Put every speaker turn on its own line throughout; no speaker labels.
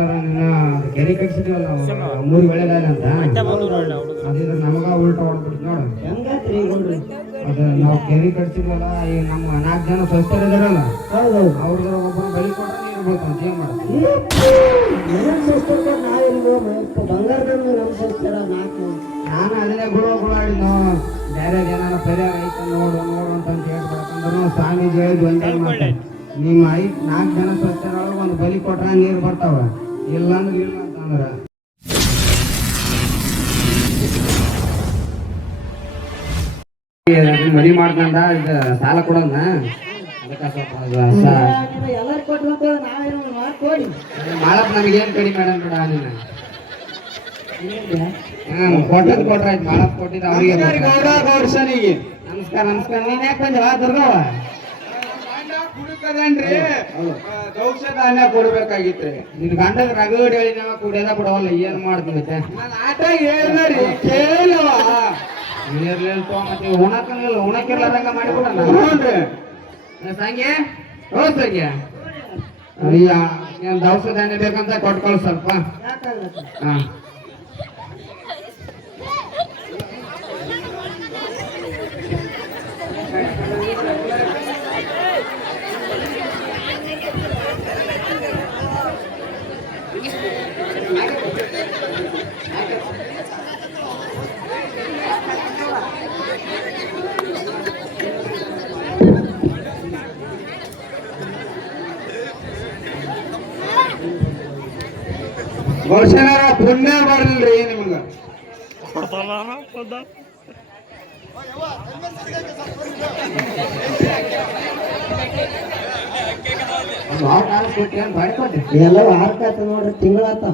ಕೊಟ್ಟಾರ ನೀನು ಅದು ಕೆರೆ ಕಟ್ಸಿದ್ವಲ್ಲ ನಾವು ಮೂರು ಬೆಳೆಗಾಲ ಅಂತ. ಅದಿದ್ರೆ ನಮಗ ಉಲ್ಟಾ ಹೊಡ್ಬಿಡ್ತು ನೋಡು.
ಹೆಂಗಾತ್ರಿ ಗೌಡ್ರಿ
ಅದು ನಾವು ಕೆರೆ ಕಟ್ಸಿದ್ವಲ್ಲ ಈಗ ನಮ್ಮ ನಾಲ್ಕು ಜನ ಸ್ವಸ್ಥರು ಇದಾರಲ್ಲ ಅವ್ರದ್ರ ಒಬ್ಬರು ಬಲಿ ಕೊಟ್ಟ ನೀರು ಬೀಳ್ತಾವ ಏನ್ ಮಾಡ್ತೀವಿ
ನಮ್ಮ ನಾಲ್ಕು.
ನಾನು ಅದನ್ನೇ ಗುಳು ಗುಳಾಡಿದ್ನು ಬೇರೆ ಏನಾರ ಪರಿಹಾರ ಐತೆ ನೋಡು ನೋಡು ಅಂತ ಹೇಳ್ಬೇಕಂದ್ರು ಸ್ವಾಮೀಜಿ ಹೇಳಿದ್ ಒಂದೇ ನಿಮ್ಮ ಐದು ನಾಲ್ಕು ಜನ ಸ್ವಚ್ಛರೊಳಗೆ ಒಂದು ಬಲಿ ಕೊಟ್ರೆ ನೀರು ಬರ್ತಾವ. ಇಲ್ಲ ಅಂದ್ರೆ. ಇಲ್ಲ ಅಂತಂದ್ರ ಮದಿ ಮಾಡ್ಕೊಂಡ ಇದ ಸಾಲ ಕೊಡೋಣ
ಏನ್
ಮಾಡಕ್ ನಮಗೇನ್ ಕಡಿಮೆ ಮೇಡಮ್ ಬಿಡ ನೀನು. ಹ್ಮ್ ಕೊಟ್ಟದ್ ಕೊಟ್ರಾಯ್ತು ಮಾಡಕ್ ಕೊಟ್ಟಿದ್ದು ಅವ್ರಿಗೆ ನಮಸ್ಕಾರ ನಮಸ್ಕಾರ ನೀನ್ ಯಾಕೆ ದುರ್ಗವ್ವ.
ಕುಡುಕದನ್ರಿ ದೌಷ ಧಾನ್ಯ ಕೊಡ್ಬೇಕಾಗಿತ್ರಿ
ನಿನ್ ಗಂಡದ ರಗಡ್ ಹೇಳಿ ನಾವ ಕುಡಿಯೋದ ಬಿಡವಲ್ಲ ಏನ್ ಮಾಡ್ತೀವಿ
ನಾನು ಆಟ ಹೇಳ್ರಿ ಕೇಳವ
ಇರ್ಲಿಲ್ಲ ಮತ್ತೆ ಉಣಕಂಗಿಲ್ಲ ಉಣಕಿರ್ಲಾರಂಗ ಮಾಡಿಬಿಡಲ್ಲ
ನೋಡ್ರಿ
ಸಂಗೆ? ಹೋ ಸಂಗೆ. ಅಯ್ಯ ಏನು ದವಸ ಧಾನ್ಯ ಬೇಕಂತ ಕೊಟ್ಕೊಳ್ಳಿ ಸ್ವಲ್ಪ. ಹಾ
ವರ್ಷನಾರ ಪುಣ್ಯ ಬರ್ಲಿಲ್ರಿ ನಿಮ್ಗ
ಒಂದು ವಾರ ಕಾಲ ಕೊಟ್ಟು ಏನ್ ಬಾಡಿ ಕೊಟ್ಟೆ
ಎಲ್ಲ ಆರ್ಕಾತ ನೋಡ್ರಿ ತಿಂಗಳಾತ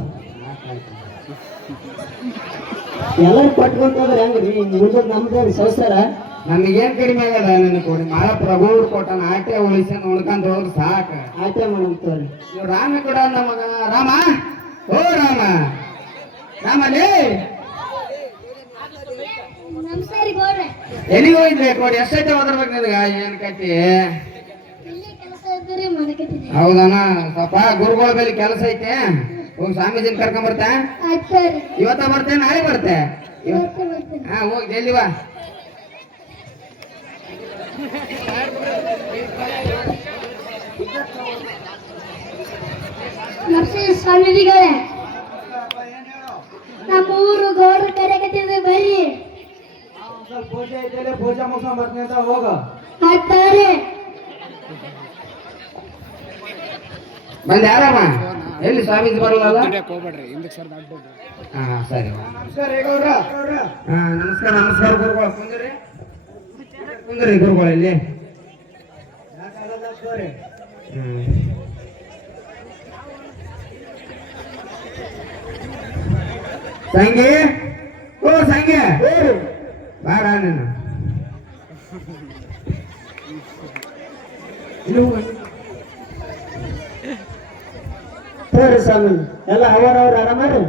ಎಲ್ಲರೂ ಕೊಟ್ಕೊಂತ ಹೋದ್ರೆ ಹೆಂಗ್ರಿ. ಮುಂದೆ ನಮ್ದು ಸಂಸಾರ
ನಮಗೇನ್ ಕಡಿಮೆ ಆಗದ ನಿನ್ನ ಕೊಡಿ ಮಾಳ ಪ್ರಭು ಕೊಟ್ಟನ ಆಟೆ ಉಳಿಸ ನೋಡ್ಕೊಂತ ಹೋದ್ರೆ ಸಾಕ
ತೋರಿ
ಇವ್ ರಾಮ ಕೂಡ ನಮಗ ರಾಮ ಓ ರಾಮ ರಾಮಲೇ
ನಮಸ್ಕಾರ ಗೌಡ್ರೆ
ಎಲ್ಲಿಗೆ ಹೋಗಿದ್ಬೇಕು ಕೊಡಿ ಎಷ್ಟೈತೆ ಓದಿರ್ಬೇಕು ನಿನಗೆ? ಏನ್ ಕತಿ ಹೌದನ? ಸ್ವಲ್ಪ ಗುರುಗಳ ಮೇಲೆ ಕೆಲಸ ಐತೆ. ಹೋಗಿ ಸ್ವಾಮೀಜಿನ ಕರ್ಕೊಂಡ್ ಬರ್ತಾ. ಇವತ್ತ ಬರ್ತೆ ನಾಳೆ ಬರ್ತೆ? ಹಾ ಹೋಗಿ ಜಲ್ದಿ ಬಾ.
ಸ್ವಾಮೀಜಿಗಳೇ ನಮ್ಮ ಊರು ಗೌಡ್ರ ಕರೆಕತ್ತಿದ್ದೆ ಬರ್ರಿ.
ಸ್ವಲ್ಪ ಪೂಜೆ ಐತೆ ಪೂಜೆ ಮುಗಿಸ್ಕೊಂಡ್ ಬರ್ತೀನಿ ಅಂತ ಹೋಗ.
ಬಂದ ಯಾರಮ್ಮ? ಎಲ್ಲಿ ಸ್ವಾಮಿ ಬರಲ್ಲ ಹಾ ಸರಿ.
ನಮಸ್ಕಾರ ರೀ ಗೌಡ್ರ ಗೌಡ್ರ
ಹಾ ನಮಸ್ಕಾರ ನಮಸ್ಕಾರ ಗುರುಗಳು. ಕುಂದ್ರಿ. ಕುಂದ್ರಿ ಗುರುಗಳು ಇಲ್ಲಿ. ಹ್ಮ್. ಸಂಗಿ? ಓ ಸಂಗಿ. ಬಾರ ನೀನು. ಇಲ್ಲಿ ಹೋಗು.
ತೋರಿ ಸ್ವಾಮಿ, ಎಲ್ಲ ಅವರವ್ರ ಆರಾಮಾರಿ
ಅಲ್ಲ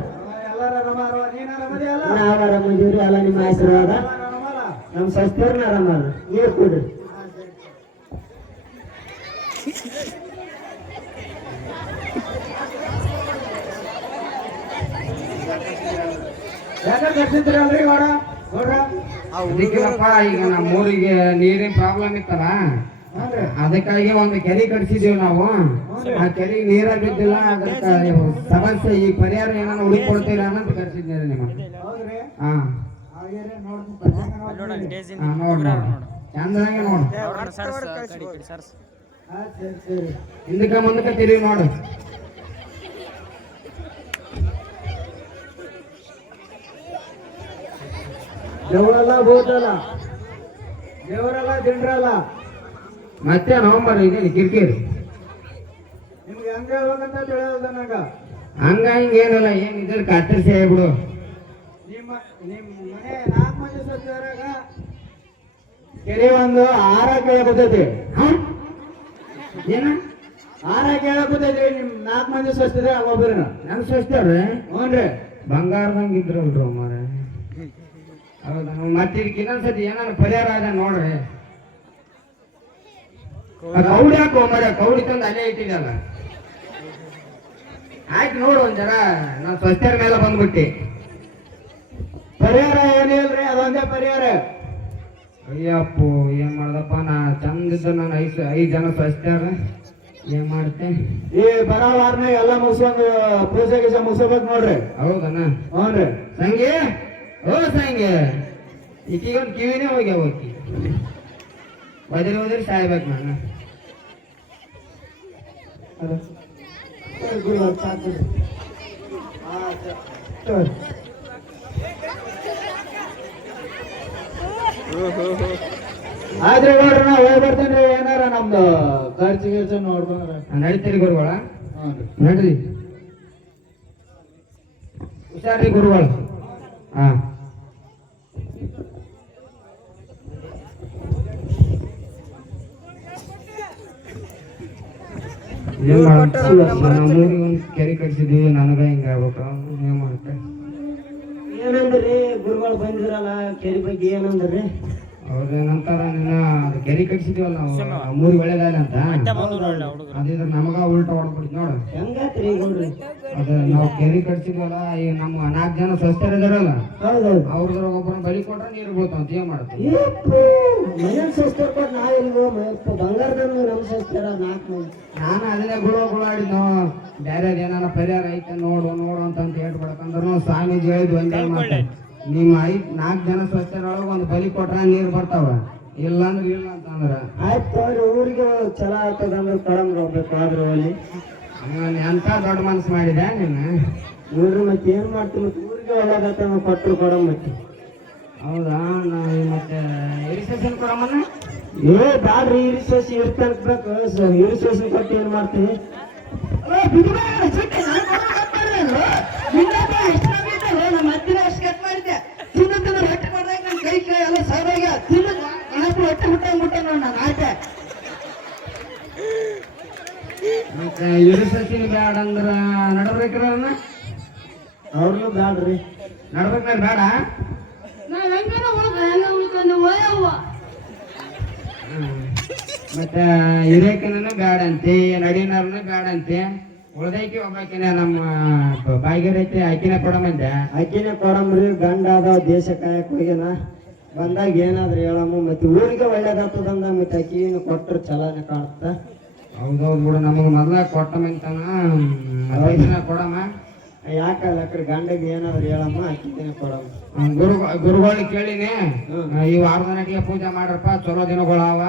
ನಾವ್ ಆರಾಮಿದೀವ್ರಿ ಎಲ್ಲ ನಿಮ್ಮ ಆಶೀರ್ವಾದ. ನಮ್ಮ ಸಂಸ್ಥೆಯವ್ರನ್ನ ಆರಾಮಾರ ನೀರು ಕೊಡ್ರಿ.
ಯಾಕಂದ್ರೆ ಕರ್ಸಿದ್ರಿ ಅಲ್ರಿ ಗೌಡ? ಗೌಡ್ರ?
ಅದಕ್ಕಿಲ್ಲಪ್ಪ ಈಗ ನಮ್ಮ ಊರಿಗೆ ನೀರಿನ ಪ್ರಾಬ್ಲಮ್ ಇತ್ತಲ್ಲ ಅದಕ್ಕಾಗಿ ಒಂದು ಕೆರೆ ಕಟ್ಸಿದೀವಿ ನಾವು. ಆ ಕೆರೆಗೆ ನೀರ ಬಿದ್ದಿಲ್ಲ ಅದಕ್ಕೆ ಸಮಸ್ಯೆ ಈ ಪರಿಹಾರ ಏನಾರ ಹುಡುಕೊಡ್ತೀರಾ ಅನ್ನೋದು ಕರ್ಸಿದ್ದೀರಿ ನಿಮ್ಮ
ಹೌದ್ರಿ
ಹಾ.
ಹಾಗೇರಿ ನೋಡ್ತೀನಿ ನೋಡ್ತೀನಿ
ಹಾ ನೋಡ್ ನೋಡ್. ಚಂದಂಗೆ ನೋಡು.
ಹಾ ಸರಿ ಸರಿ.
ಹಿಂದಕ್ಕೆ ಮುಂದಕ್ಕೆ ತಿರುಗಿ ನೋಡು.
ದೇವರಲ್ಲ ಭೂತಲ್ಲ ದೇವರಲ್ಲ ತಿಂಡ್ರಲ್ಲ.
ಮತ್ತೆ ನವಂಬರ್ ಇದೇನು ಕಿರಿಕಿರಿ.
ನಿಮ್ಗೆ ಹಂಗ ಹೇಳ್ಬೇಕಂತ ತಿಳಿಯೋದ ನಂಗ
ಹಂಗ ಹಿಂಗೇನಲ್ಲ ಏನ್ ಇದ್ರ ಕತ್ತರಿಸಿ ಬಿಡು
ನಿಮ್ಮ ನಿಮ್ಮ ಮನೆ ನಾಲ್ಕು ಮಂದಿ ಸಚಿವರಾಗ ಕೆರೆ ಒಂದು ಆರ ಕೇಳಕತ್ತೈತಿ.
ಏನ?
ಆರ ಕೇಳಕತ್ತೈತಿ ನಿಮ್ ನಾಲ್ಕು ಮಂದಿ ಸತ್ತಿದ್ರೆ ಒಬ್ಬರನ್ನ
ನಮ್ ಸಿಸ್ಟರ್
ಹ್ಞೂನ್ರಿ.
ಬಂಗಾರದಂಗ ಇದ್ರಲ್ರು ಮಾರ ಹೌದಾ ಮತ್ತೆ ಇದಕ್ಕೆ ಇನ್ನೊಂದ್ಸತಿ ಏನಾರ ಪರಿಹಾರ ಅದ ನೋಡ್ರಿ. ಕೌಡಿ ಹಾಕೋ ಮರ ಕೌಡಿ ತಂದು ಅಲ್ಲೇ ಇಟ್ಟಿದ್ದಲ್ಲ ಆಯ್ತು ನೋಡು ಒಂದ್ ನಾನು ಸ್ವಸ್ಥರ ಮೇಲೆ ಬಂದ್ಬಿಟ್ಟೆ.
ಪರಿಹಾರ ಏನಿಲ್ರಿ ಅದೊಂದೇ ಪರಿಹಾರ.
ಅಯ್ಯಪ್ಪು ಏನ್ ಮಾಡ್ದಪ್ಪ ನಾ? ಚಂದಿದ್ದ ನಾನು ಐದು ಐದು ಜನ ಸ್ವಸ್ಥರ. ಏನ್ ಮಾಡ್ತೆ?
ಈ ಬರವಾರನೇ ಎಲ್ಲ ಮುಗಿಸ್ಕೊಂಡು ಪೂಜೆ ಗೀಜೆ ಮುಗಿಸ್ಬೇಕು ನೋಡ್ರಿ.
ಹೌದನ?
ರೀ.
ಸಂಗಿ? ಓ ಸಂಗಿ. ಈಕಿಗೊಂದು ಕಿವಿನೇ ಹೋಗ್ಯಾವ ಹೋಗಿ ಒದರಿ ಒದರಿ ಸಾಯ್ಬೇಕು ನಾನು.
ಆದ್ರೆ ನೋಡ್ರಿ ನಾ ಹೋಗಿ ಬರ್ತೀನಿ ಏನಾರ ನಮ್ದು ಖರ್ಚು ಗಿರ್ಚು ನೋಡ್ಕೊಂಡ್ರೆ.
ನಡೀತೀರಿ ಗುರುಗಳ. ನಡ್ರಿ. ಹುಷಾರ್ರಿ ಗುರುಗಳು. ಹಾ. ಏನ್ ನಮ್ಮೂರಿಗೆ ಒಂದು ಕೆರೆ ಕಟ್ಸಿದೀವಿ ನನಗ ಹಿಂಗ ಆಗ್ಬೇಕು. ಏನ್ ಮಾಡುತ್ತೆ
ಏನಂದ್ರಿ? ಗುರುಗಳು ಬಂದಿರಲ್ಲ ಕೆರೆ ಬಗ್ಗೆ ಏನಂದ್ರಿ?
ಅವ್ರೇನಂತಾರ ನಿನ್ನ ಅದು ಕೆರೆ ಕಟ್ಸಿದೀವಲ್ಲ ನಾವು ನಮ್ಮೂರಿಗೆ ಒಳ್ಳೇದಾಗಲ್ಲ ಅಂತ ಅದಿದ್ರೆ ನಮಗ ಉಲ್ಟ ಹೊಡ್ಬಿಡ್ತು ನೋಡು.
ಹೆಂಗಾತ್ರಿ ಗೌಡ್ರಿ
ಅದ ನಾವು ಕೆರೆ ಕಟ್ಸಿದ್ವಲ್ಲ ಈಗ ನಮ್ಮ ನಾಲ್ಕು ಜನ ಸ್ವಸ್ಥರ ಇದಾರಲ್ಲ
ಹೌದೌದು.
ಒಬ್ಬರನ್ನ ಬಲಿ ಕೊಟ್ರೆ ನೀರು ಬೀಳ್ತಾವ ಅಂತ ಏನ್ ಮಾಡ್ತೀವಿ
ಸಸ್ತಾರ ಕೊಟ್ಟು ನಮ್ಮ ನಾಲ್ಕು ಮಂದಿ.
ನಾನು ಅದನ್ನೇ ಗುಳು ಗುಳಾಡಿದ್ನು ಬೇರೆ ಏನಾರ ಪರಿಹಾರ ಐತೆ ನೋಡು ನೋಡು ಅಂತ ಅಂತ ಹೇಳ್ಬಿಡಕಂದ್ರು ಸ್ವಾಮೀಜಿ ಹೇಳಿದ್ ಒಂದೇ ಮಾತು. ನಿಮ್ಮ ಐದ್ ನಾಲ್ಕು ಜನ ಸ್ವಸ್ಥರೊಳಗೆ ಒಂದು ಬಲಿ ಕೊಟ್ರ ನೀರು ಬರ್ತಾವ? ಇಲ್ಲ ಅಂದ್ರೆ? ಇಲ್ಲ ಅಂತಂದ್ರ
ಆಯ್ತು ಅವ್ರ ಊರಿಗೆ ಚಲೋ ಆಗ್ತದಂದ್ರೆ ಕೊಡಂಗ್ ಹೋಗ್ಬೇಕು ಆದ್ರೆ ಅಲ್ಲಿ
ನೀನ್ ಎಂತ ದೊಡ್ಡ ಮನಸ್ಸು ಮಾಡಿದೆ ನೀನು?
ನೋಡ್ರಿ ಮತ್ತೆ ಏನ್ ಮತ್ತೆ ಊರಿಗೆ ಒಳ್ಳೇದಾಗ್ತದ ಕೊಟ್ಟರು ಕೊಡಂ ಮತ್ತೆ
ಹೌದಾ? ನಾವು ಮತ್ತೆ ಇರಿಸೇಷನ್ ಕೊಡಮ್ಮನ
ಏ ಬ್ಯಾಡ್ರಿ ಇರಿಸೋಸಿ ಇರ್ತನ್ಬೇಕು ಇರಿಸೇಷನ್ ಕೊಟ್ಟು ಏನ್ ಮಾಡ್ತೀವಿ
ಮತ್ತೆ ರಿಸೆಪ್ಷನ್ ಬ್ಯಾಡ ಅಂದ್ರ ಅವ್ರನ್ನ
ಅವ್ರನ್ನೂ ಬ್ಯಾಡ್ರಿ.
ನಡ್ಬೇಕ್ರ ಬೇಡ
ನಾವ್ ಹೆಂಗಾರ ಹೋಗ ಹೆಂಗ ಉಳ್ಕೊಂಡು ಹೋಯವ್ವ
ಮತ್ತೆ ಹಿರೇಕನೂ ಬೇಡ ಅಂತೆ ನಡಿನಾರನು ಬೇಡ ಅಂತೆ ಉಳ್ದೈಕಿ ಒಬ್ಬಾಕಿನ ನಮ್ಮ ಬಾಯಿಗೆರೆ ಐತಿ ಆಕಿನ ಕೊಡಮಂದ.
ಆಕಿನೇ ಕೊಡಮ್ರಿ ಗಂಡ ಅದಾವ ದೇಶ ಕಾಯಕ್ ಹೋಗ್ಯನ. ಬಂದಾಗ ಏನಾದ್ರು ಹೇಳಮ್ಮ ಮತ್ತೆ ಊರಿಗೆ ಒಳ್ಳೇದಾಗ್ತದಂದ ಮತ್ತೆ ಆಕಿನ ಕೊಟ್ರೆ ಚಲನೆ ಕಾಣುತ್ತ
ಹೌದೌದು ಬಿಡು ನಮಗೆ ಮೊದಲೇ ಕೊಟ್ಟ ಮಂತಾನ ಐದಿನ ಕೊಡಮ್ಮ
ಯಾಕಲ್ಲ ಅಕ್ರ ಗಂಡಗೆ ಏನಾದ್ರು ಹೇಳಮ್ಮ ಆಕಿನೇ ಕೊಡಮ್ಮ.
ಗುರು ಗುರುಗಳಿಗೆ ಕೇಳಿನಿ. ಈ ವಾರದ ನಟಿಗೆ ಪೂಜೆ ಮಾಡ್ರಪ್ಪ ಚಲೋ
ದಿನಗಳವ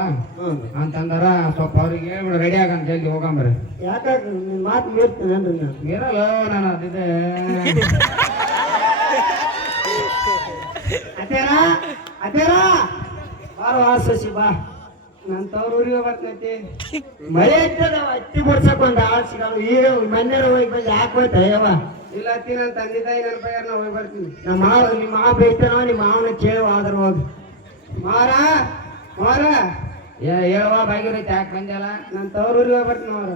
ಅಂತಂದರ ಸ್ವಲ್ಪ ಅವ್ರಿಗೆ ಹೇಳ್ಬಿಡು ರೆಡಿ ಆಗಂತ ಜಲ್ದಿ ಹೋಗಂಬ್ರಿ
ಯಾಕ ನಿನ್ ಮಾತು ಮೀರ್ತೀನಿ
ಇರಲ್ಲ ನಾನು. ಅದಿದೆ.
ಅದೇರ ಅದೇರ ಬಾರ ವಾಸಸಿ ಬಾ. ನನ್ ತವ್ರ ಊರಿಗೆ ಬರ್ತೈತಿ. ಮಳೆ ಇರ್ತದವ ಹತ್ತಿ ಬಿಡ್ಸಕ್ ಒಂದ್ ಆಳ್ ಸಿಗಲ್ಲ ಈಗ ಮನ್ಯಾರ ಹೋಗಿ ಬಂದು ಯಾಕೆ ಹೋಯ್ತ ಯವ್ವ
ಇಲ್ಲ ಅತ್ತಿ ನನ್ನ ತಂದೆ ತಾಯಿ ನನ್ನ ಪೈಯಾರ ನಾ ಹೋಗಿ ಬರ್ತೀನಿ.
ನಮ್ಮ ಮಾವ ನಿಮ್ಮ ಮಾವ ಬೈತಾನವ ನಿಮ್ಮ ಮಾವನ ಕೇಳುವ ಆದ್ರ ಹೋಗಿ.
ಮಾರ ಮಾರ ಏ ಹೇಳುವ ಬಾಗಿರೈತೆ ಯಾಕೆ ಬಂದಲ್ಲ
ನಾನು ತವ್ರ ಊರಿಗೆ ಬರ್ತೀನಿ ಮಾವ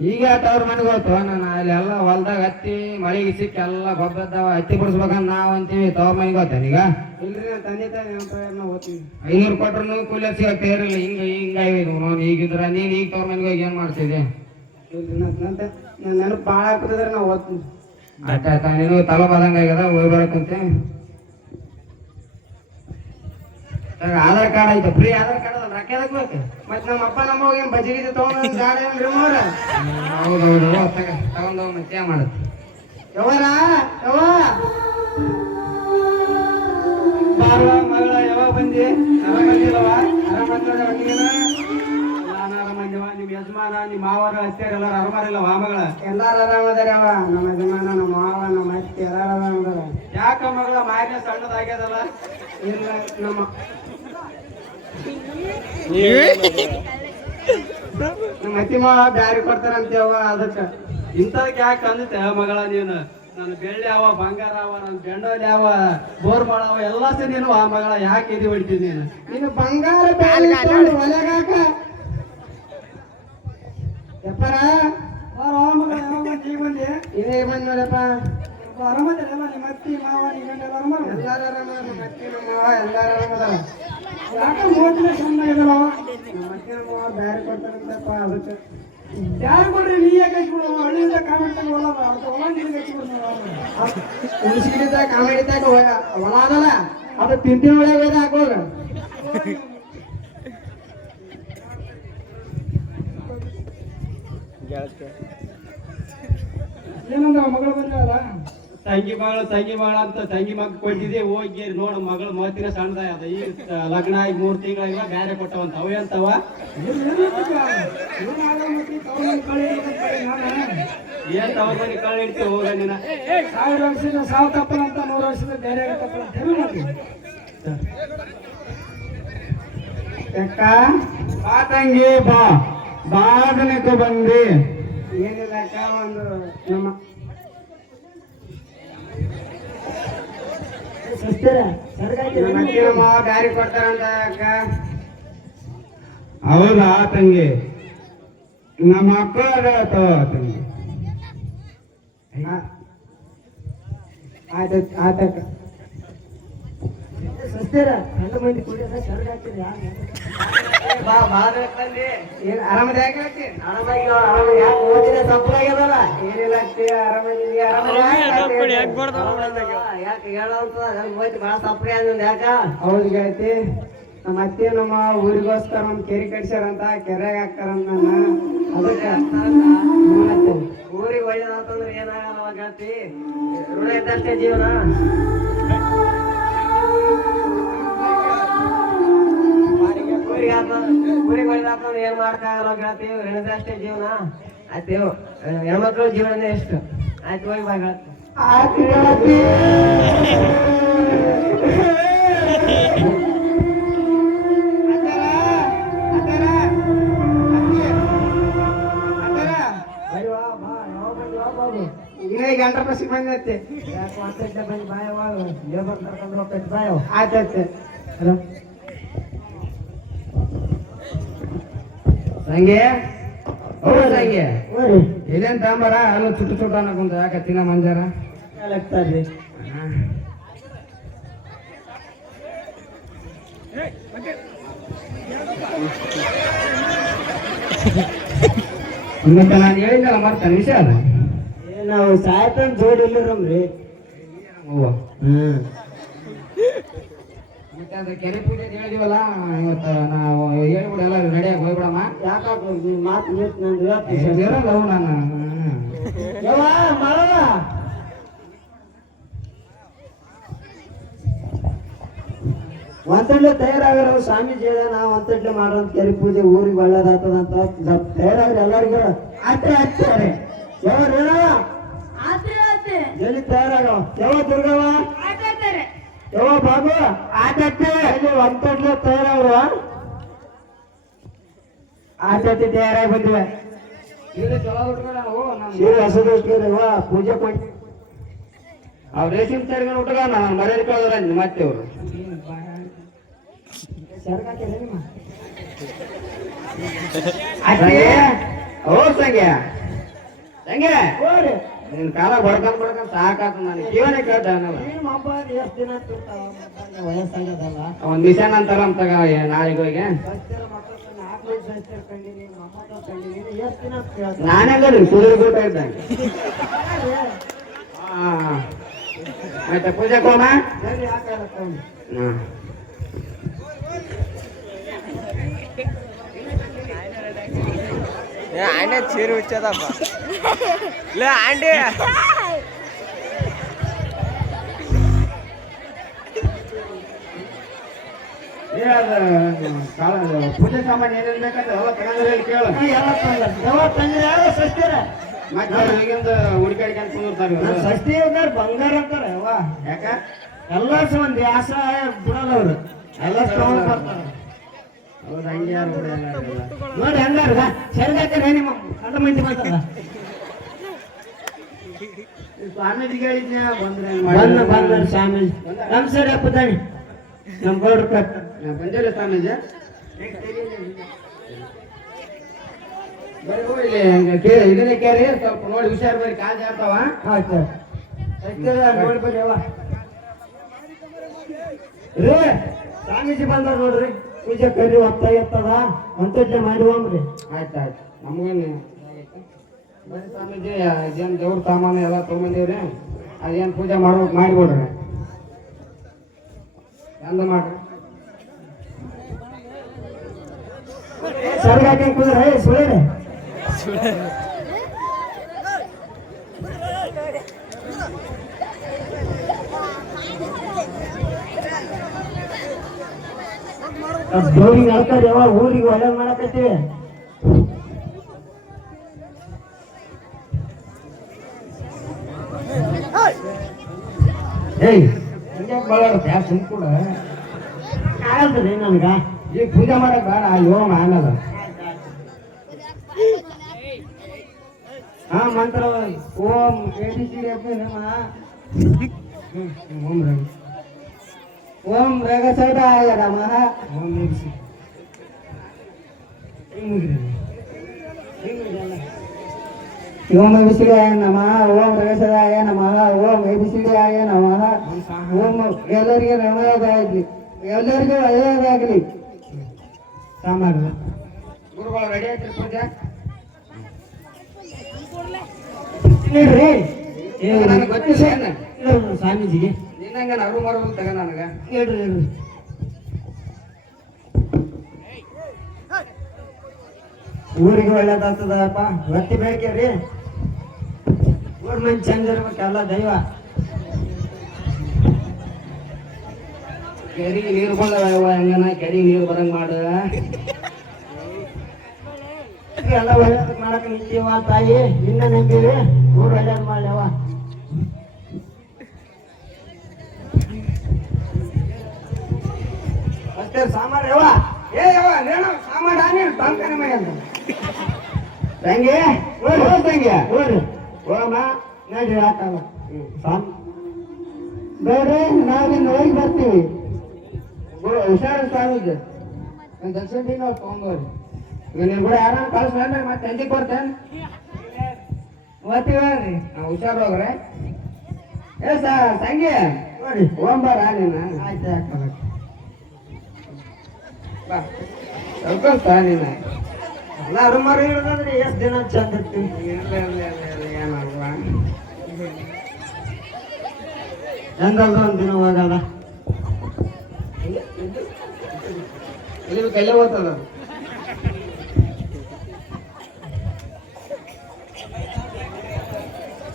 ಈಗ ತವ್ರ ಮನೆಗೆ ಹೋಗ್ತು. ನಾನು ಅಲ್ಲಿ ಎಲ್ಲ ಹೊಲ್ದಾಗ ಹತ್ತಿ ಮಳೆಗೆ ಸಿಕ್ಕಿ ಎಲ್ಲ ಗೊಬ್ಬರದವ ಹತ್ತಿ ಬಿಡಿಸ್ಬೇಕಂತ ನಾವು ಅಂತೀವಿ. ತವ್ರ ಮನೆಗೆ ಹೋಗ್ತಾನೆ ಈಗ.
ಇಲ್ರಿ ನಾನು ತಂದೆ ತಾಯಿ ಪೈಯರ್ನ ಓದ್ತೀನಿ
ಐನೂರು ಕೊಟ್ರು ಕೂಲಿ ಸಿಗಕ್ಕೆ ಇರಲಿಲ್ಲ ಹಿಂಗ ಹಿಂಗಾಗಿ ನಾನು ಈಗಿದ್ರ ನೀನು ಈಗ ತವ್ರ ಮನೆಗೆ ಹೋಗಿ ಏನು ಮಾಡ್ತಿದ್ದೆ
ಇಲ್ರಿ ನನ್ನ ನೆನಪು ಭಾಳ ಹಾಕಿದ್ರೆ ನಾವು ಓದ್ತೀನಿ
ಆಯ್ತು ಆಯ್ತಾ. ನೀನು ತಲೆ ಬಾದಂಗ ಆಗ್ಯದ ಹೋಗಿ ಆಧಾರ್ ಕಾರ್ಡ್ ಐತೆ. ಫ್ರೀ ಆಧಾರ್ ಕಾರ್ಡ್ ಅದ. ರೊಕ್ಕ ಎದಕ್ ಬೇಕು?
ಮತ್ತೆ ನಮ್ಮ ಅಪ್ಪ ನಮ್ಮ ಹೋಗಿ ಬಜ್ಜಿ ಗಿಜಿ ತಗೊಂಡ್ ಗಾಡಿ ಏನ್ರಿ ಮಾವ್ರ
ಹೌದೌದು. ತಗ. ಹೋಗಿ ಮತ್ತೆ ಮಾಡುತ್ತೆ
ಯವರ ಬಾರುವ ಮಗಳ, ಯಾವಾಗ ಬಂದಿ? ಮಾವರ ಎಲ್ಲಾರು ಮಗಳ? ಎಲ್ಲಾರು ನಮ್ಮ ಯಜಮಾನ, ನಮ್ಮ ಮಾವ, ನಮ್ಮ ಅತ್ತೆ ಯಾಕ ಮಗಳ ಮಾಯನೆ ಸಣ್ಣದಾಗ್ಯದಲ್ಲ? ಇಲ್ಲ, ನಮ್ಮ ಮಾವ ಬ್ಯಾರಿ ಕೊಡ್ತಾರಂತೇವ ಅದಕ್ಕ. ಇಂಥದಕ್ಕೆ ಯಾಕೆ ಅಂದಿತ್ತೆ ಮಗಳ ನೀನು ನಾನು ಬೆಳ್ಳಿ ಅವ ಬಂಗಾರ ಅವ ನನ್ನ ಬೆಂಡೋಲಿ ಅವ ಬೋರ್ ಮಾಡವ ಎಲ್ಲ ನೀನು ಆ ಮಗಳ ಯಾಕೆ ಇದು ಹೊಡಿತೀನಿ ನೀನು? ನೀನು ಬಂಗಾರ ಬೆಳ್ಳಿ ಒಲೆಗಾಕ ಯಪ್ಪರ ಇದೇ ಬಂದ್ ನೋಡಪ್ಪ. ಆರಾಮದಿರಲ್ಲ ನಿಮ್ಮ ಅತ್ತಿ ಮಾವ ನಿಮ್ಮ ಎಲ್ಲಾರ ಎಲ್ಲಾರು ಆರಾಮ ನಮ್ಮ ಅತ್ತಿ ನಮ್ಮ ಮಾವ ಎಲ್ಲಾರು ಯಾಕೆ ನಮ್ಮ ಮಾವ ಬ್ಯಾರೆ ಕೊಡ್ತಾರಂತಪ್ಪ ಅದಕ್ಕೆ. ಯಾರು ಕೊಡ್ರಿ ನೀ ಯಾಕೆ ಹಚ್ಬಿಡು ಹಳ್ಳಿಯಿಂದ ಕಾಮೆಂಟ್ ಹೊಲ ಅರ್ಧ ಹೊಲ ನಿನಗೆ ಹಚ್ಬಿಡು
ಉಳಿಸಿಗಿದ್ದ ಕಾಮಿಡಿದ್ದಾಗ ಹೊಲ ಅದಲ್ಲ, ಅದು ತಿಂತಿನ ಒಳಗೆ ಹಾಕೋಗ
ಏನಂದ ಮಗಳು ಬಂದಾರ
ತಂಗಿ ಬಾಳ ತಂಗಿ ಬಾಳ ಅಂತ ತಂಗಿ ಮಗ ಕೊಟ್ಟಿದ್ದೆ ಹೋಗಿ ನೋಡ ಮಗಳು ಮತ್ತಿನ ಸಣ್ಣದ ಅದ. ಈಗ ಲಗ್ನ ಆಗಿ ಮೂರ್ ತಿಂಗಳಾಗಿಲ್ಲ ಬ್ಯಾರೆ ಕೊಟ್ಟವಂತ. ಅವ ಎಂತವ? ಏನ್ ತವ್ರ ಮನೆ ಕಳ್ಳ ಇಡ್ತೀವಿ ಹೋಗ
ಸಾವಿರ ವರ್ಷದ ಸಾವು ತಪ್ಪಲ ಅಂತ ನೂರು ವರ್ಷದ ಬೇರೆ ತಪ್ಪಲ
ಅಕ್ಕ ಬಾ ತಂಗಿ ಬಾ. ಬಾದನಕ್ಕೆ ಬಂದಿ. ಏನಿಲ್ಲ ಅಕ್ಕ ಒಂದು ನಮ್ಮ ನಮ್ಮ ಅತ್ತಿಗೆ ಮಾವ ಗಾಡಿ ಕೊಡ್ತಾರಂತ ಅಕ್ಕ ಹೌದಾ ತಂಗಿ? ನಮ್ಮ ಮಕ್ಕಳು ಮಂದಿ ತಂಗಿ? ಆಯ್ತು ಆಯ್ತಕ್ಕ ಬಾ ಏನ್ ಆರಾಮದ ಯಾಕೆ ಅಕ್ಕಿ? ಆರಾಮಾಗಿ ನೋಡ್, ಆರಾಮಾಗಿ. ಯಾಕೆ ಓದಿನ ಸಪ್ಪಳಾಗ್ಯದಲ್ಲ? ಏನಿಲ್ಲ ಅಕ್ಕಿ, ಆರಾಮಾಗಿದ್ದೀವಿ, ಆರಾಮಾಗಿ ಯಾಕೆ ಹೇಳೋಂತ ನಮ್ಗ್ ಹೋಯ್ತು ಭಾಳ ಸಪ್ಪಳೆ ಯಾಕ? ಹೌದು ಗೆಳತಿ. ನಮ್ಮ ಅತ್ತೆ ನಮ್ಮ ಊರಿಗೋಸ್ಕರ ಒಂದು ಕೆರೆ ಕಟ್ಸ್ಯಾರಂತ ಕೆರೆಗೆ ಹಾಕ್ತಾರಂತ ನಾನು. ಅದಕ್ಕೆ ಊರಿಗೆ ಒಳ್ಳೇದಂತಂದ್ರೆ ಏನಾಗಲ್ಲ ಗೆಳತಿ. ಋಣ ಇದ್ದಷ್ಟೇ ಜೀವನ. ಊರಿಗೆ ಆತ- ಊರಿಗೆ ಒಳ್ಳೇದಾತಂದ್ರೆ ಏನ್ ಮಾಡ್ಕಾಗಲ್ಲ ಗೆಳತಿ ಜೀವನ. ಆಯ್ತು ಹೆಣ್ಮಕ್ಳ ಜೀವನ ಎಷ್ಟು ಆಯ್ತು ಹೋಗಿ ಬಾ ಆಯ್ತು ಬಾಯ್ ಈಗ ಗಂಟೆ ಬಸ್ಸಿಗೆ ಬಂದೈತೆ ಆಯ್ತಾಯ್ತು. ಸಂಗೆ ಓ ಸಂಗೆ ಇದೇನ್ ತಾಂಬಾರ? ಅಲ್ಲ ಚುಟ್ಟು ಚುಟ್ಟು ಅನ್ನಕೊಂತ ಯಾಕೆ ತಿನ್ನ ಮಂಜಾರ? ಮತ್ತೆ ನಾನು ಹೇಳಿದ್ದಲ್ಲ ಮಾಡ್ತಾನೆ ವಿಷಯ ಅದ
ನಾವು ಸಾಯ್ತಂದ್ ಜೋಡಿ ಇಲ್ಲರಮ್ರಿ
ಅವ್ವ ಅದು ಕೆರೆ ಪೂಜೆ ಹೇಳಿದಿವಲ್ಲ ಇವತ್ತು ನಾವು ರೆಡಿಯಾಗಿ ಹೋಗ್ಬಿಡಮ್ಮ.
ಯಾಕಾಗ ಮಾತು ನಿಂತು ನಂದು
ಅವು ನಾನು ಹ್ಮ್.
ಯವ್ವ ಮಾಡವ ಒಂತಡ್ಲೆ ತಯಾರಾಗ್ರ ಸ್ವಾಮೀಜಿ ಹೇಳ ನಾವು ಒಂತಡ್ಲೆ ಮಾಡೋಂತ ಕೆರೆ ಪೂಜೆ ಊರಿಗೆ ಒಳ್ಳೇದಾಗ್ತದ ಅಂತ ಸ್ವಲ್ಪ ತಯಾರಾಗ್ರಿ ಎಲ್ಲರಿಗೂ. ಅಷ್ಟೇ ಹಚ್ತಾರೆ ಯಾವ ರೇಣವ? ಎಲ್ಲಿ ತಯಾರಾಗವ ಯಾವ ದುರ್ಗವ ಯಾವ ಬಾಬು. ಆಟಕ್ಕೆ ಇಲ್ಲಿ ಒಂತಡ್ಲೆ ತಯಾರಾಗ್ರ ಆಟಕ್ಕೆ ತಯಾರಾಗಿ ಬಂದಿವೆ ಪೂಜೆ ಮಾಡಿ.
ಅವ್ರ ರೇಷನ್ ಸೈಡ್ಗಳು ಉಟ್ಕ ನಾನು ಮರ್ಯಾದೆ ಕಳ್ದ್ರ ಮತ್ತೆ ಅವರು ಓ ಸಂಗ್ಯ ಸಂಗ್ಯ ನಿನ್ ಕಾಲ ಬಡ್ಕೊಂಡ್ ಬಡ್ಕೊಂಡ್ ಸಾಕಾತ ನನಗೆ ಜೀವನ ಕೇಳ್ದ
ವಯಸ್ಸಾಗದಲ್ಲ
ಒಂದ್ ಮಿಷನ್ ಅಂತಾರ ಅಂತ ನಾಳೆಗೆ ಹೋಗಿ. ನಾನೇ ಕುದುರೆ ಗುಟ್ಟ ಇದ್ದಂಗೆ ಆಯ್ತಾ ಪೂಜೆ ಕೋಮ ಹ್ಮ್
ಆಂಡೆ ಚೀರು ಹುಚ್ಚದಪ್ಪ ಲೇ ಆಂಡಿ
ಪೂಜೆ ಸಾಮಾನು ಏನೇನ್ ಬೇಕಾದ್ರೆ ಎಲ್ಲ ತಗೊಂಡ್ರೆ ಯಾವ ಕೇಳು ಮತ್ತೆ ಅವ್ರು ಈಗಿಂದ ಹುಡುಕಾಡ್ಕೊಂಡು ಕುಂದಿರ್ತಾರೆ
ಸಸ್ತಿ ಅಂದ್ರೆ ಬಂಗಾರ ಅಂತಾರೆ ಅವ್ವ.
ಯಾಕ?
ಎಲ್ಲ ಒಂದು ಆಸ ಬಿಡಲ್ಲ ಅವ್ರು. ಎಲ್ಲ ತಗೊಂಡ್ ಬರ್ತಾರೆ. ನೋಡಿ ಹಂಗಾರ ಸರಿಗಾಕ ನಿಮ್ಮ ಮಂದಿ
ಸ್ವಾಮೀಜಿಗೆ ಹೇಳಿದ್ನ್ಯಾ ಬಂದ್ರೆ
ಬಂದ? ಬಂದ ಸ್ವಾಮೀಜಿ. ನಮ್ ಸರಿ ಹಬ್ಬದಾಣಿ ನಮ್ ಗೌಡ್ರ ಕಟ್
ನಾ ಬಂದಿಲ್ಲ ಸ್ವಾಮೀಜಿ. ಬರೀ ಹೋಗಿ ಇಲ್ಲಿ ಹಂಗೆ ಕೇಳಿ ಇದನ್ನೇ ಕೇಳಿ ಸ್ವಲ್ಪ ನೋಡಿ ಹುಷಾರ್ ಬರೀ ಕಾಲ್ ಜಾರ್ತಾವ
ಆಯ್ತು. ರೀ ಸ್ವಾಮೀಜಿ ಬಂದಾರ ನೋಡ್ರಿ. ಪೂಜೆ ಕರಿ ಹೊತ್ತಾಗಿರ್ತದ ಒಂತಡ್ಲೆ ಮಾಡುವಂಬ್ರಿ
ಆಯ್ತು ಆಯ್ತು ನಮಗೇನು? ಬರೀ ಸ್ವಾಮೀಜಿ ಅದೇನು ದೇವ್ರ ಸಾಮಾನು ಎಲ್ಲ ತೊಗೊಂಬಂದಿವ್ರಿ? ಅದೇನು ಪೂಜೆ ಮಾಡ್ಬೇಕು ಮಾಡಿಬಿಡ್ರಿ ಎಂದ ಮಾಡ್ರಿ.
ಸರ್ಗ ಹಾಕಿ ಕುದ್ರೆ ಸುಳ್ಳೇನೆ. ದೇವ್ರಿಗೆ ಹೇಳ್ತಾರೆ ಯಾವ ಊರಿಗೆ ಒಳ್ಳೇದ್ ಮಾಡಕತ್ತಿ?
ಏಯ್, ಹಂಗ್ಯಾಕ್ ಬಾಳಾಡುತ್ತೆ ಯಾಕೆ ಸುಮ್ ಕೂಡ?
ಆಗಲ್ತದೆ
ಪೂಜೆ ಮಾಡಕ್ ಬೇಡ ಯೋ ಆಮೇಲೆ
ಹಾ ಮಂತ್ರ ಓಂ ಎಬಿಸಿಡಿ ನಮ
ಓಂ ರವಿ
ಓಂ ರಗಸದಾಯ ನಮಃ.
ಓಂ ಮುಗಿಸಿ
ಓಂ ಎಬಿಸಿಡಿಯಾಯ ನಮಃ. ಓಂ ರಗಸದಾಯ ನಮಃ. ಓಂ ಎಬಿಸಿಡಿಯಾಯ ನಮಃ. ಓಂ ಎಲ್ಲರಿಗೆ ನಮದಾಗಲಿ ಎಲ್ಲರಿಗೂ ಒಳ್ಳೆಯದಾಗಲಿ. ಸಾಮಾನು
ಗುರುಗಳು ರೆಡಿ ಆಯ್ತು ಪೂಜೆ?
ನೋಡ್ರಿ ಸ್ವಾಮೀಜಿಗೆ.
ನಿನ್ನಂಗ ಅರು ಮಾರು ತಗ ನನಗ.
ಹೇಳ್ರಿ ಹೇಳ್ರಿ. ಊರಿಗೆ ಒಳ್ಳೇದಾಗ್ತದಪ್ಪ ಒತ್ತಿ ಬೇಡ್ಕೇವ್ರಿ ಊರ್ ಮಂದಿ ಚಂದ ಇರ್ಬೇಕಲ್ಲ ದೈವ.
ಕೆರಿಗೆ ನೀರು ಬಂದವ ಹೆಂಗನ? ಕೆರಿಗೆ ನೀರು ಬರಂಗ್ ಮಾಡ.
ಎಲ್ಲ ಒಳ್ಳೇದ್ ಮಾಡಕ್ ನಿಂತೀವ ತಾಯಿ. ನಿನ್ನ ನಂಬೀವಿ ಊರ್ ಒಳ್ಳೇದ್ ಮಾಡ್ಯವ
ಅಷ್ಟೇ ಸಾಮಾರ್ ಏ ಯವ ನೇಣ ಸಾಮಾರ್ ನೀನು ತಂಕನ ಮೈ ಅಂತ ತಂಗಿ ಓ ತಂಗಿ
ಊರು
ಓಮ
ನೋಡಿ ಆತಲ್ಲ ಸ್ವಾಮಿ ಬೇಡ್ರಿ ನಾವಿನ್ ಹೋಗಿ ಬರ್ತೀವಿ.
ಹುಷಾರು ಸ್ವಾಮೀಜಿ ನಾನು ದಕ್ಷಿಣ ದಿನ ತೊಗೊಂಡವ್ರಿ ಈಗ ನೀನು ಕೂಡ ಯಾರನ್ನ ಕಳಿಸ್ಮೇಲೆ ಮತ್ತೆ ಸಂಜೆಗೆ ಬರ್ತೇನೆ
ಓದ್ತೀವ್ರಿ
ನಾವು ಹುಷಾರು ಹೋಗ್ರೆ. ಏ ಸರ್ ತಂಗಿ.
ನೋಡಿ
ಓಂಬಾರ ನೀನು.
ಆಯ್ತು.
ಬಾ. ಕಳ್ಕೊಳ್ತಾ ನೀನು
ಎಲ್ಲ ಅರುಮಾರು ಹಿಡಿದ್ರಿ ಎಷ್ಟು ದಿನ ಚಂದ
ಎಲ್ಲ ಏನಲ್ವಾ
ಹೆಂಗಲ್ದ ದಿನವಾಗದ ದಿನ ಹೋಗಲ್ಲ
ಇಲ್ಲಿ ಕೈಲೇ ಓದ್ತದ.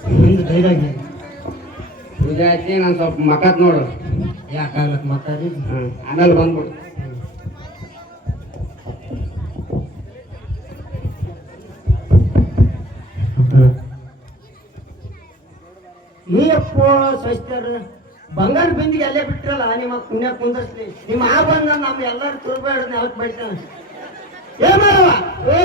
ಹಿಂದೆ ಧೈರ್ಯ
ಪೂಜೆ ಆಯ್ತು ನಾನು ಸ್ವಲ್ಪ ಮಕ್ಕತ್ ನೋಡು.
ಯಾಕಾಗತ್ ಮಾತಾಡಿ?
ಹ್ಮ್ ಆಮೇಲೆ ಬಂದ್ಬಿಡು.
ಸ್ವಸ್ಥರು ಬಂಗಾರ ಬಿಂದಿಗೆ ಅಲ್ಲೇ ಬಿಟ್ಟಿರಲ್ಲ ನಿಮ್ಮ ಪುಣ್ಯ ಕುಂದರ್ಸ್ಲಿ ನಿಮ್ಮ ಆ ಬಂದ ನಮ್ಮ ಎಲ್ಲರೂ ತುರ್ಬೇಡ ಅವತ್ ಬೈತಾನೆ ಏ ಮಾಡವ ಏ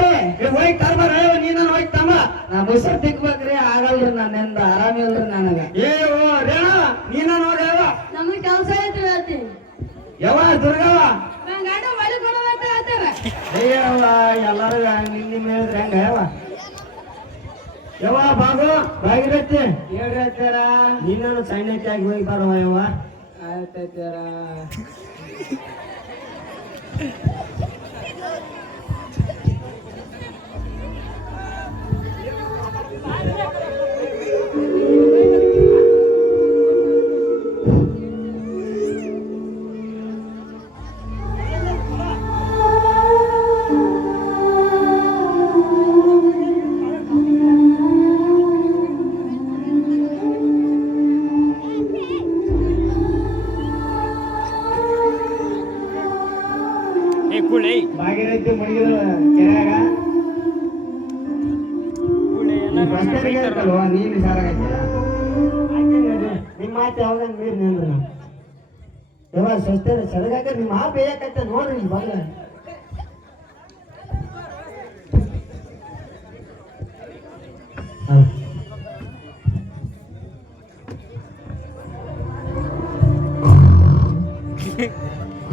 ಹೋಯ್ ಕರ್ಬಾರ ನೀನ ಹೋಯ್ ತಮ್ಮ.
ನಾ ಮೊಸರು ತಿಕ್ಬೇಕ್ರಿ ಆಗಲ್ರಿ ನನ್ನಿಂದ ಆರಾಮಿಲ್ರಿ ನನಗ
ಏ ಓ ರೇಣ ನೀನ ನೋಡ್ಯಾವ
ನಮ್ಗೆ ಕೆಲಸ ಐತಿ ಹೇಳ್ತೀನಿ
ಯಾವ ದುರ್ಗವ
ನಂಗೆ ಗಂಡ ಮಳೆ ಕೊಡೋದಂತ ಹೇಳ್ತೇವೆ
ಅಯ್ಯವ್ವ ಎಲ್ಲರೂ ನಿನ್ನ ಹೇಳಿದ್ರೆ ಹೆಂಗ ಯಾವ ಯಾವ ಬಾಬು ಬಾಗಿರತ್ತೆ
ಹೇಳ್ರಿ ಅತ್ತಾರ
ನೀನು ಸೈನ್ಯಕ್ಕಾಗಿ ಹೋಗಿ ಬರವ ಯವ್ವ ಸಡಗಾಕ ನಿಮ್ಮ ಆ ಬೇಯಕತ್ತ ನೋಡ್ರಿ ನೀವು ಬಂದ್ರೆ.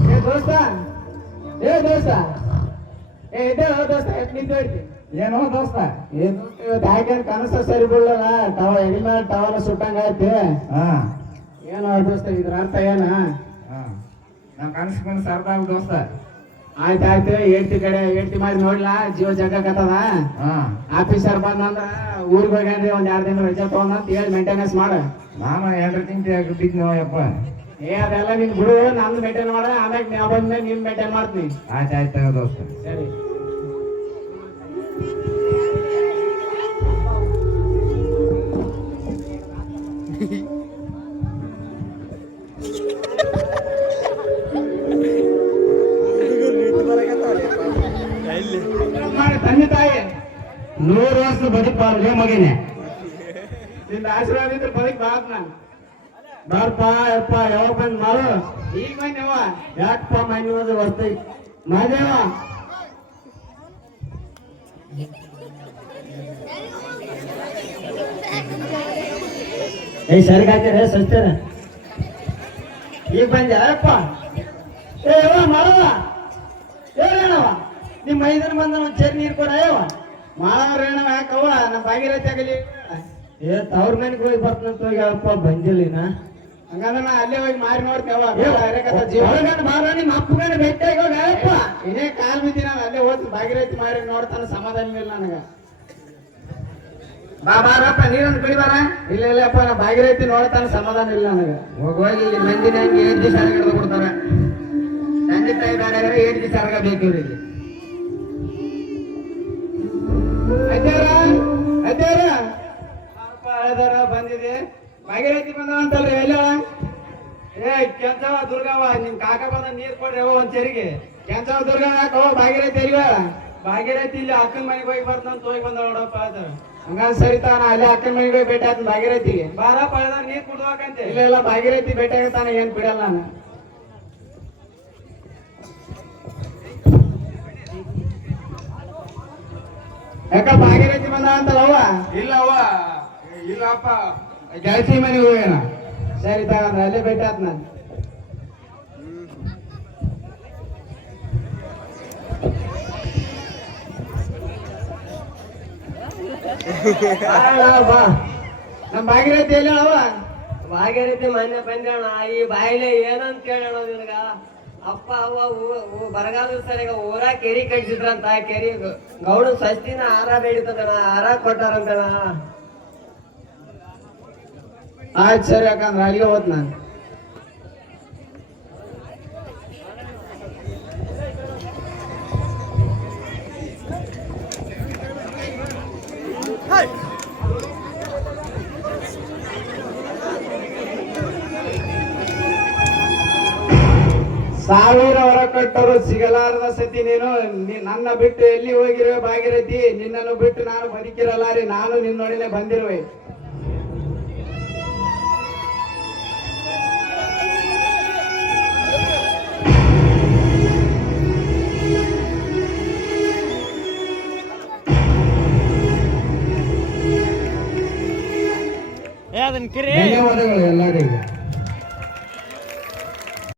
ಏ ದೋಸ್ತ ಏ ದೋಸ್ತ. ಏ ಇದ್ದೇ ದೋಸ್ತ ನಿಂತು ಏನೋ ದೋಸ್ತ ಏನು ಇವತ್ತು ಯಾಕೆ ಕನಸ ಸರಿ ಬೀಳಲ್ಲ ತಾವ ಎಡಿ ಮೇಲೆ ಟವಲ ಸುಟ್ಟಂಗ ಐತಿ
ಹಾ.
ಏನೋ ದೋಸ್ತ ಇದ್ರ ಅರ್ಥ ಏನ?
ನಾವ್ ಕನಸು ಕನಸು ದೋಸ್ತ. ಆಯ್ತು ದೋಸ್ತ
ಆಯ್ತಾಯ್ತು ಹೇಳ್ತಿ ಕಡೆ ಹೇಳ್ತಿ ಮಾಡಿ ನೋಡ್ಲಾ. ಜೀವ ಜಗ್ಗಕತ್ತದ ಆಫೀಸರ್ ಬಂದಂದ್ರ ಊರಿಗೆ ಹೋಗ್ಯಾನ್ರಿ ಒಂದ್ ಎರಡ್ ದಿನ ರಜೆ ತಗೊಂಡ್ ಹೇಳಿ ಮೇಂಟೆನೆನ್ಸ್ ಮಾಡ.
ನಾನು ಎರಡು ತಿಂಗಳು ಬಿದ್ನೋ ಯಪ್ಪ?
ಏ ಅದೆಲ್ಲ ನಿನ್ ಬಿಡು ನಂದು ಮೇಂಟೈನ್ ಮಾಡ. ಆಮ್ಯಾಗ ನಾ ಬಂದ್ಮೇಲೆ ನೀನ್ ಮೇಂಟೈನ್ ಮಾಡ್ತೀನಿ.
ಆಯ್ತು ಆಯ್ತು ದೋಸ್ತ.
ಸರಿ. ತಂದೆ ತಾಯಿ.
ನೂರು ವರ್ಷ ಬದುಕ್ಬಾರ್ದು ಮಗನೇ.
ನಿಂದ ಆಶೀರ್ವಾದ ಇದ್ರೆ ಬದುಕ್ ಬಾತ್ ನಾನು
ಬಾರಪ್ಪ ಯಪ್ಪ ಯಾವಾಗ ಬಂದ್ ಮಾರು
ಈಗ ಮನೆಯವ
ಯಾಕಪ್ಪ ಮನೆ ಹೋದ್ರೆ ವಸ್ತು ಮಾದೇವ ಏ ಸರಿಗಾಯ್ತೀರ ಸಸ್ತಾರ ಈಗ ಬಂದೆ ಏ ಮಾರವ ಹೇಳವ ನಿಮ್ಮ ಐದರ ಮಂದ ಒಂದ್ ಚೇರ್ ನೀರು ಕೊಡ ಯವ್ವ
ಮಾಳವ್ರ ಯಾಕವ್ವ ನಮ್ಮ ಭಾಗೀರಥಿ ಆಗಲಿ
ಏ ತವ್ರ ಮನೆಗೆ ಹೋಗಿ ಬರ್ತಂತ ಹೋಗಿ ಅಪ್ಪ ಬಂದಿಲ್ಲ
ಹಂಗಂದ್ರೆ ನಾ ಅಲ್ಲೇ ಹೋಗಿ ಮಾರಿ ನೋಡ್ತೇವ.
ಜೀವ.
ಜೀವ
ಬಾರ ನಿಮ್ಮ ಅಪ್ಪಗನ ಭೇಟಿಯಾಗಿ ಹೋಗ ಯಪ್ಪ
ಇದೇ ಕಾಲ್ ಬಿದ್ದಿ ನಾನು ಅಲ್ಲೇ ಹೋಗ್ತೀನಿ ಭಾಗೀರಥಿ ಮಾರಿ ನೋಡ್ತಾನ ಸಮಾಧಾನ ಇಲ್ಲ ನನಗ. ಬಾ ಬಾರಪ್ಪ ನೀರೊಂದು ಕುಡಿಬಾರ ಇಲ್ಲ ಇಲ್ಲಪ್ಪ ನಾ ಭಾಗೀರಥಿ ನೋಡ್ತಾನ ಸಮಾಧಾನ ಇಲ್ಲ ನನಗ.
ಹೋಗುವಾಗ ಇಲ್ಲಿ ಮಂದಿನ ಹಂಗೆ ಏಟ್ ದಿವಸ ಹಿಡಿದು ಕೊಡ್ತಾರ? ತಂದೆ ತಾಯಿ ಬೇರೆ ಏಟ್ ದಿವಸ ಬೇಕು ಇವ್ರಿಗೆ
ಅಜ್ಜಾರ ಅಜ್ಜಾರ. ಹಳೆದಾರ ಬಂದಿದೆ. ಭಾಗೀರಥಿ ಬಂದವಂತಲ್ರಿ ಎಲ್ಲ ಏ ಕೆಂಚವ ದುರ್ಗವ್ವ ನಿಮ್ ಕಾಕ ಬಂದ ನೀರ್ ಕೊಡ್ರಿ ಅವ ಒಂದ್ ಚೆರಿಗೆ. ಕೆಂಚವ ದುರ್ಗವ್ವ ಭಾಗಿರೈತಿ ಭಾಗೀರಥಿ ಇಲ್ವ ಭಾಗೀರಥಿ ಇಲ್ಲಿ ಅಕ್ಕನ ಮನೆಗೆ ಹೋಗಿ ಬರ್ತಂತ ಹೋಗಿ ಬಂದ ನೋಡಪ್ಪ ಅದು ಹಂಗ ಸರಿ ತಾನ ಅಲ್ಲಿ ಅಕ್ಕನ ಮನೆಗೆ ಹೋಗಿ ಭೇಟಿ ಆತ ಭಾಗೀರಥಿಗೆ ಬಾರಪ್ಪ ಹಳೆದಾರ ನೀರ್ ಕುಡ್ಬೇಕಂತೆ ಇಲ್ಲ ಇಲ್ಲ ಭಾಗೀರಥಿ ಭೇಟಿ ಆಗತ್ತಾನ ಏನ್ ಬಿಡಲ್ಲ ನಾನು. ಯಾಕ ಭಾಗ್ಯರಾಜಿ ಬಂದ ಅಂತಲ್ಲವ್ವ
ಇಲ್ಲವ್ವ. ಇಲ್ಲಪ್ಪ.
ಗೆಳತಿ ಮನೆಗೆ ಹೋಗ್ಯಾನ? ಸರಿ ತಗೊಂಡ್ರೆ ಅಲ್ಲೇ ಭೇಟಿ ಆತ್ ನಾನು. ಬಾ. ನಮ್ಮ ಭಾಗೀರಥಿ ಎಲ್ಲಿ ಅವ
ಭಾಗ್ಯರೀತಿ ಮೊನ್ನೆ ಬಂದಣ ಈ ಬಾಯಿಲೆ ಏನಂತ ಕೇಳೋಣ ನಿನಗ? ಅಪ್ಪ ಅವ ಬರಗಾಲ ಸರಿಗ ಊರ ಕೆರಿ ಕಟ್ಸಿದ್ರಂತ ಕೆರಿ ಗೌಡ ಸಸ್ತಿನ ಹಾರ ಬೇಡಿತದಣ ಹಾರ ಕೊಟ್ಟಾರಂತಣ
ಆಯ್ತು ಸರಿ ಯಾಕಂದ್ರೆ ಅಲ್ಲಿಗೆ ಹೋದ್ ನಾನು. ಕಟ್ಟರು ಸಿಗಲಾರದ ಸತಿ ನೀನು ನನ್ನ ಬಿಟ್ಟು ಎಲ್ಲಿ ಹೋಗಿರುವೆ ಭಾಗಿರತಿ ನಿನ್ನನ್ನು ಬಿಟ್ಟು ನಾನು ಬದುಕಿರಲಾರಿ ನಾನು ನಿನ್ನೊಡನೆ ಬಂದಿರುವೆ.
ಧನ್ಯವಾದಗಳು ಎಲ್ಲರಿಗೂ.